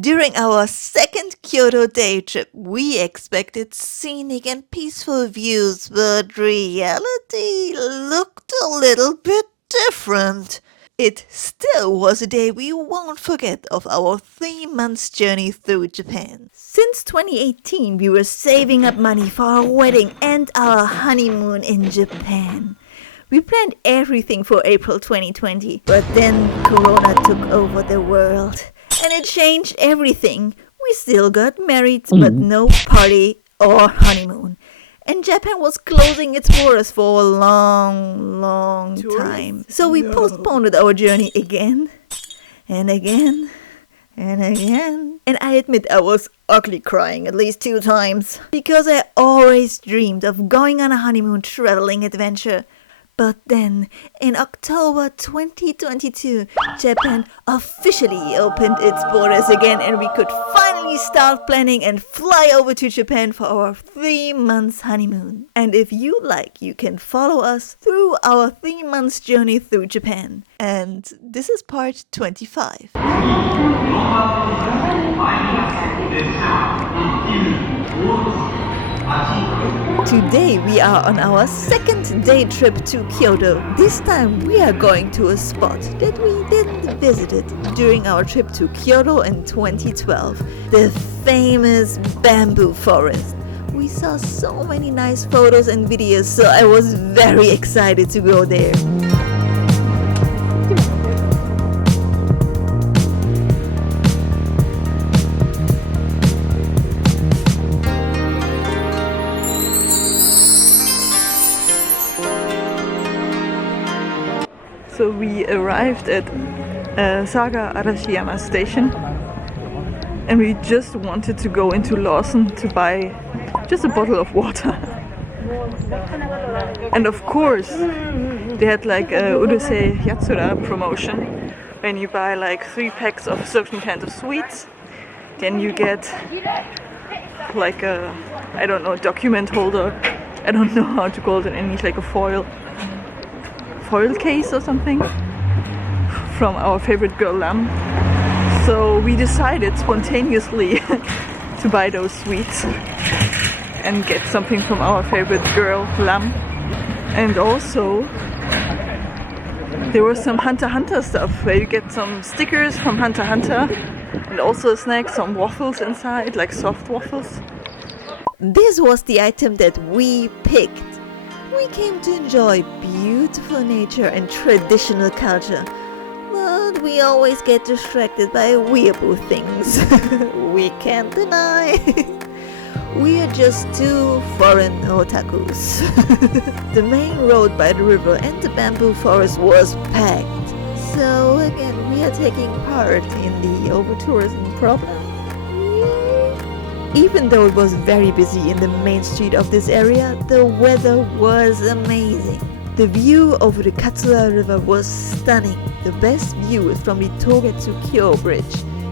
During our second Kyoto day trip, we expected scenic and peaceful views, but reality looked a little bit different. It still was a day we won't forget of our 3 months journey through Japan. Since 2018, we were saving up money for our wedding and our honeymoon in Japan. We planned everything for April 2020, but then Corona took over the world. And it changed everything. We still got married, but no party or honeymoon. And Japan was closing its borders for a long time. So we postponed our journey again and again and again. And I admit I was ugly crying at least 2 times. Because I always dreamed of going on a honeymoon traveling adventure. But then, in October 2022, Japan officially opened its borders again and we could finally start planning and fly over to Japan for our 3 months honeymoon. And if you like, you can follow us through our 3 months journey through Japan. And this is part 25. Today we are on our second day trip to Kyoto. This time we are going to a spot that we didn't visit during our trip to Kyoto in 2012, the famous bamboo forest. We saw so many nice photos and videos, so I was very excited to go there. So we arrived at Saga Arashiyama station and we just wanted to go into Lawson to buy just a bottle of water. And of course they had like a Urusei Katsura promotion. When you buy like 3 packs of certain kind of sweets, then you get like a, I don't know, document holder. I don't know how to call it in English, like a foil case or something from our favorite girl Lam. So we decided spontaneously to buy those sweets and get something from our favorite girl Lam. And also there was some Hunter x Hunter stuff where you get some stickers from Hunter x Hunter and also a snack, some waffles inside, like soft waffles. This was the item that we picked. We came to enjoy beautiful nature and traditional culture, but we always get distracted by weeaboo things. We can't deny. We are just 2 foreign otakus. The main road by the river and the bamboo forest was packed. So again, we are taking part in the over-tourism problem. Even though it was very busy in the main street of this area, the weather was amazing. The view over the Katsura river was stunning. The best view is from the Togetsu-kyo Bridge.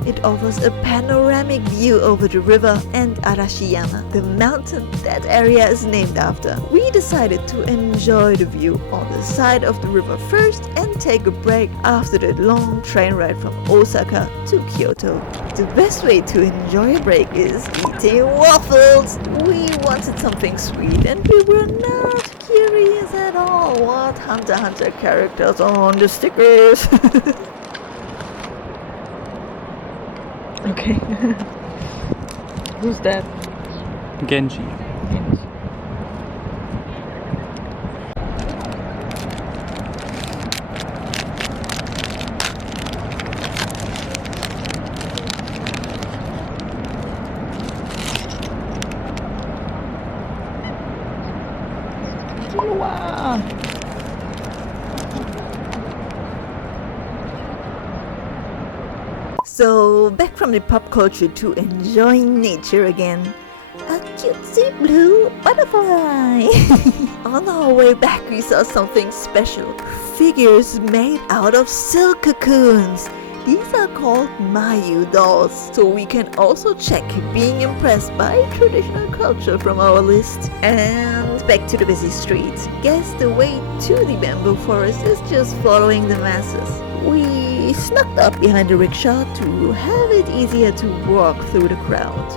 It offers a panoramic view over the river and Arashiyama, the mountain that area is named after. We decided to enjoy the view on the side of the river first and take a break after the long train ride from Osaka to Kyoto. The best way to enjoy a break is eating waffles. We wanted something sweet and we were not curious at all what Hunter x Hunter characters are on the stickers. Okay. Who's that? Genji. Wow. So back from the pop culture to enjoying nature again. A cutesy blue butterfly. On our way back we saw something special. Figures made out of silk cocoons. These are called Mayu dolls, so we can also check being impressed by traditional culture from our list. And back to the busy street. Guess the way to the bamboo forest is just following the masses. We we snuck up behind the rickshaw to have it easier to walk through the crowd.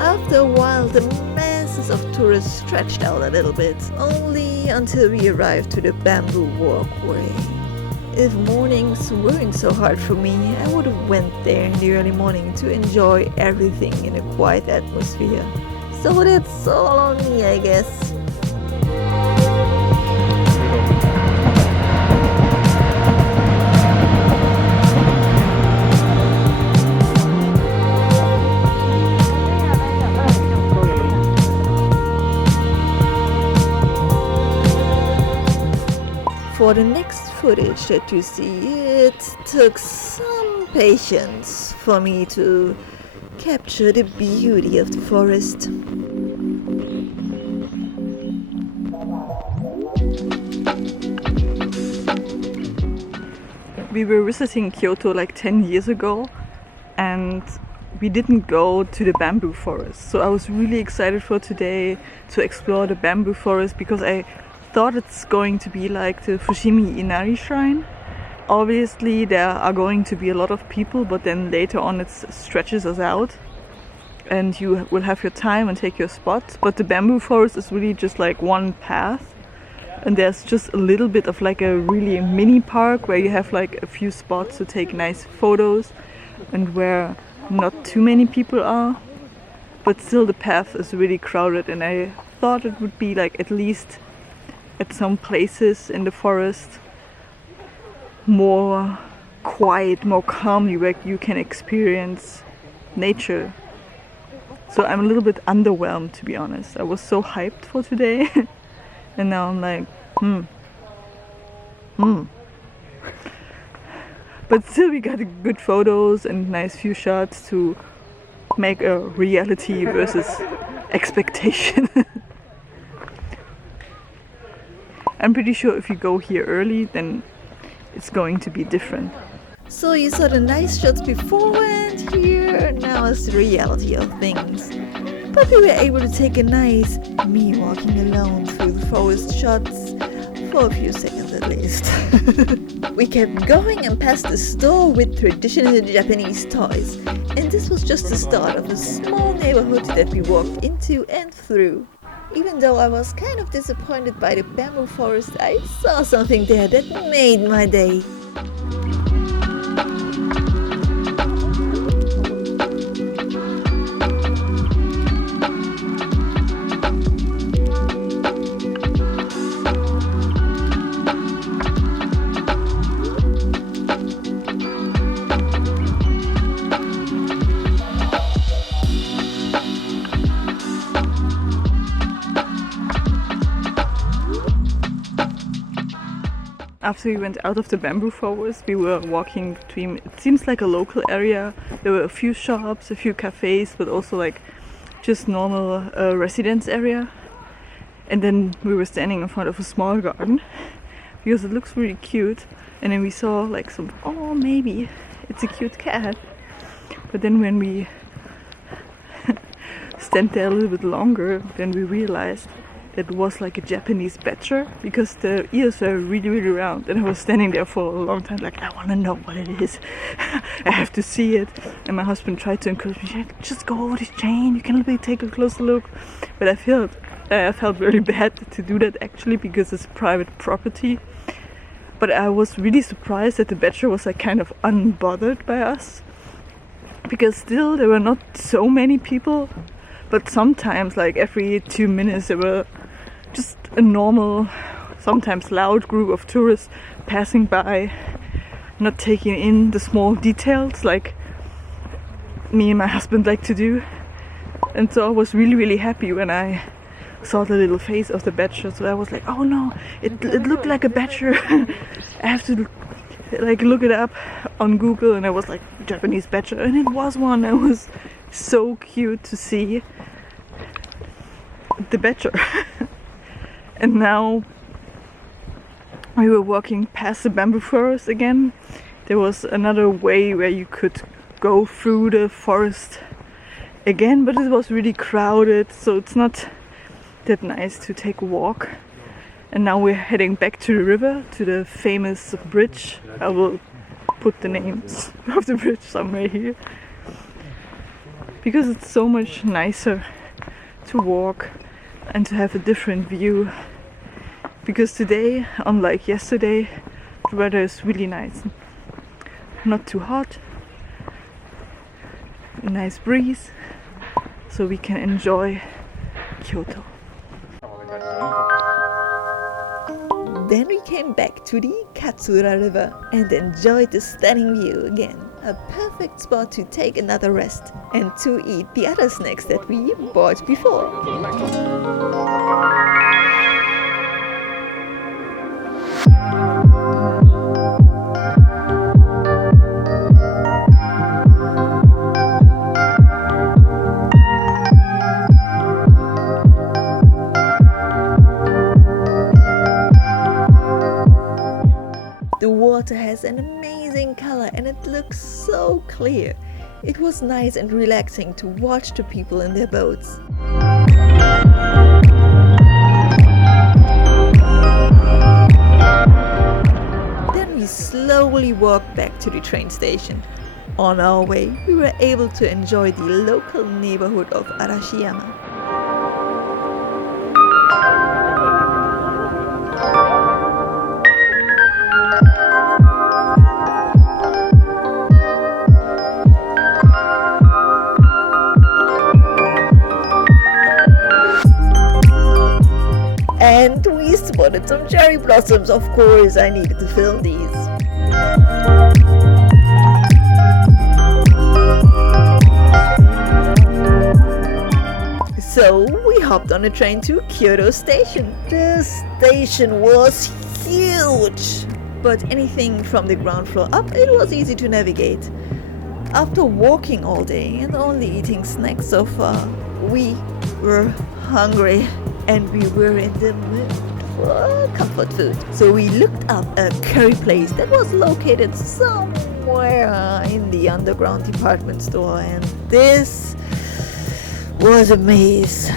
After a while, the masses of tourists stretched out a little bit, only until we arrived to the bamboo walkway. If mornings weren't so hard for me, I would have went there in the early morning to enjoy everything in a quiet atmosphere. So that's all on me, I guess. For the next footage that you see, it took some patience for me to capture the beauty of the forest. We were visiting Kyoto like 10 years ago and we didn't go to the bamboo forest. So I was really excited for today to explore the bamboo forest because I thought it's going to be like the Fushimi Inari shrine. Obviously there are going to be a lot of people, but then later on it stretches us out and you will have your time and take your spot. But the bamboo forest is really just like one path, and there's just a little bit of like a really mini park where you have like a few spots to take nice photos and where not too many people are, but still the path is really crowded, and I thought it would be like at least at some places in the forest more quiet, more calmly, where you can experience nature. So I'm a little bit underwhelmed, to be honest. I was so hyped for today and now I'm like, But still we got good photos and nice few shots to make a reality versus expectation. I'm pretty sure if you go here early, then it's going to be different. So you saw the nice shots beforehand here, now it's the reality of things. But we were able to take a nice me walking alone through the forest shots for a few seconds at least. We kept going and passed a store with traditional Japanese toys. And this was just the start of a small neighborhood that we walked into and through. Even though I was kind of disappointed by the bamboo forest, I saw something there that made my day. After we went out of the bamboo forest, we were walking between, it seems like a local area. There were a few shops, a few cafes, but also like just normal residence area. And then we were standing in front of a small garden because it looks really cute. And then we saw like some, oh maybe it's a cute cat. But then when we stand there a little bit longer, then we realized it was like a Japanese badger because the ears were really, really round, and I was standing there for a long time like, I want to know what it is. I have to see it. And my husband tried to encourage me, just go over this chain, you can maybe take a closer look. But I felt very bad to do that actually because it's private property. But I was really surprised that the badger was like kind of unbothered by us, because still there were not so many people, but sometimes like every 2 minutes there were just a normal, sometimes loud group of tourists passing by, not taking in the small details like me and my husband like to do. And so I was really, really happy when I saw the little face of the badger. So I was like, oh no, it looked like a badger. I have to like look it up on Google, and I was like, Japanese badger, and it was one. It was so cute to see the badger. And now we were walking past the bamboo forest again. There was another way where you could go through the forest again, but it was really crowded, so it's not that nice to take a walk. And now we're heading back to the river, to the famous bridge. I will put the names of the bridge somewhere here. Because it's so much nicer to walk and to have a different view. Because today, unlike yesterday, the weather is really nice. Not too hot, a nice breeze, so we can enjoy Kyoto. Then we came back to the Katsura river and enjoyed the stunning view again. A perfect spot to take another rest and to eat the other snacks that we bought before. The water has an amazing color and it looks so clear. It was nice and relaxing to watch the people in their boats. Then we slowly walked back to the train station. On our way, we were able to enjoy the local neighborhood of Arashiyama. And we spotted some cherry blossoms, of course, I needed to film these. So we hopped on a train to Kyoto Station. The station was huge, but anything from the ground floor up, it was easy to navigate. After walking all day and only eating snacks so far, we were hungry. And we were in the mood for comfort food. So we looked up a curry place that was located somewhere in the underground department store. And this was a maze.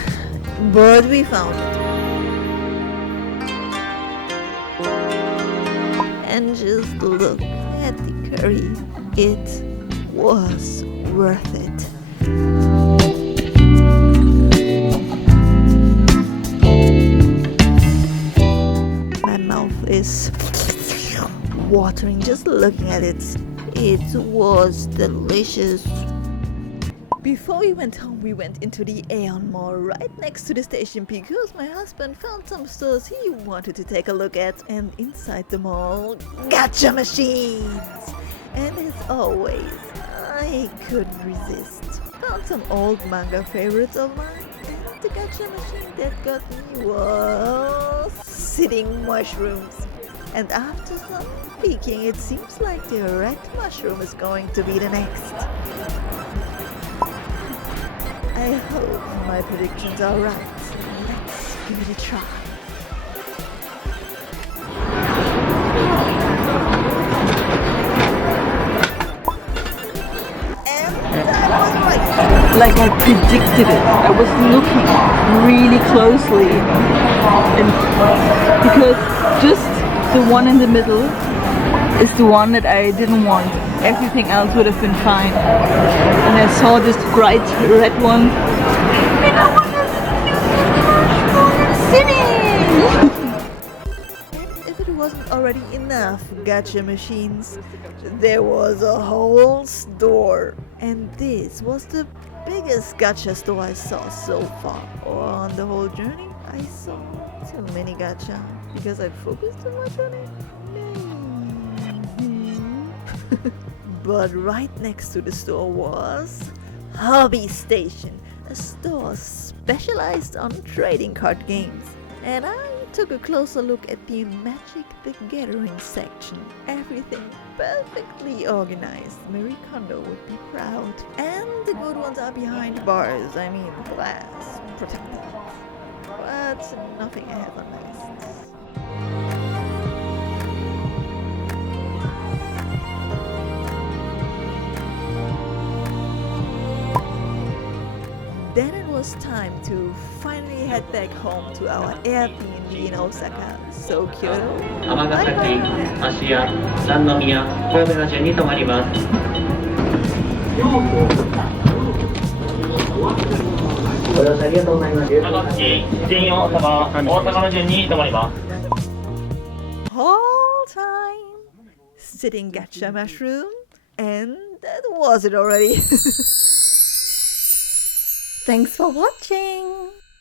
But we found it. And just look at the curry. It was worth it. Is watering just looking at it. It was delicious. Before we went home, we went into the AEON mall right next to the station because my husband found some stores he wanted to take a look at. And inside the mall, gacha machines. And as always, I couldn't resist. Found some old manga favorites of mine. And the gacha machine that got me was sitting mushrooms. And after some peeking, it seems like the red mushroom is going to be the next. I hope my predictions are right. Let's give it a try. And I was right. Like I predicted it. I was looking really closely, and because just the one in the middle is the one that I didn't want. Everything else would have been fine. And I saw this bright red one. And I wanted And if it wasn't already enough gacha machines, there was a whole store. And this was the biggest gacha store I saw so far. On the whole journey, I saw too many gacha because I focused too much on it. But right next to the store was Hobby Station, a store specialized on trading card games. And I took a closer look at the Magic the Gathering section. Everything perfectly organized. Marie Kondo would be proud. And the good ones are behind bars, I mean glass, protected. But nothing I have on my list. Then it almost time to finally head back home to our Airbnb in Osaka. So Kyoto, 尼崎、 bye-bye. 芦屋、三宮、神戸の順に停まります。ご乗車ありがとうございます。長崎、新大阪、大阪の順に停まります。Whole time sitting gacha mushroom, and that was it already. Thanks for watching.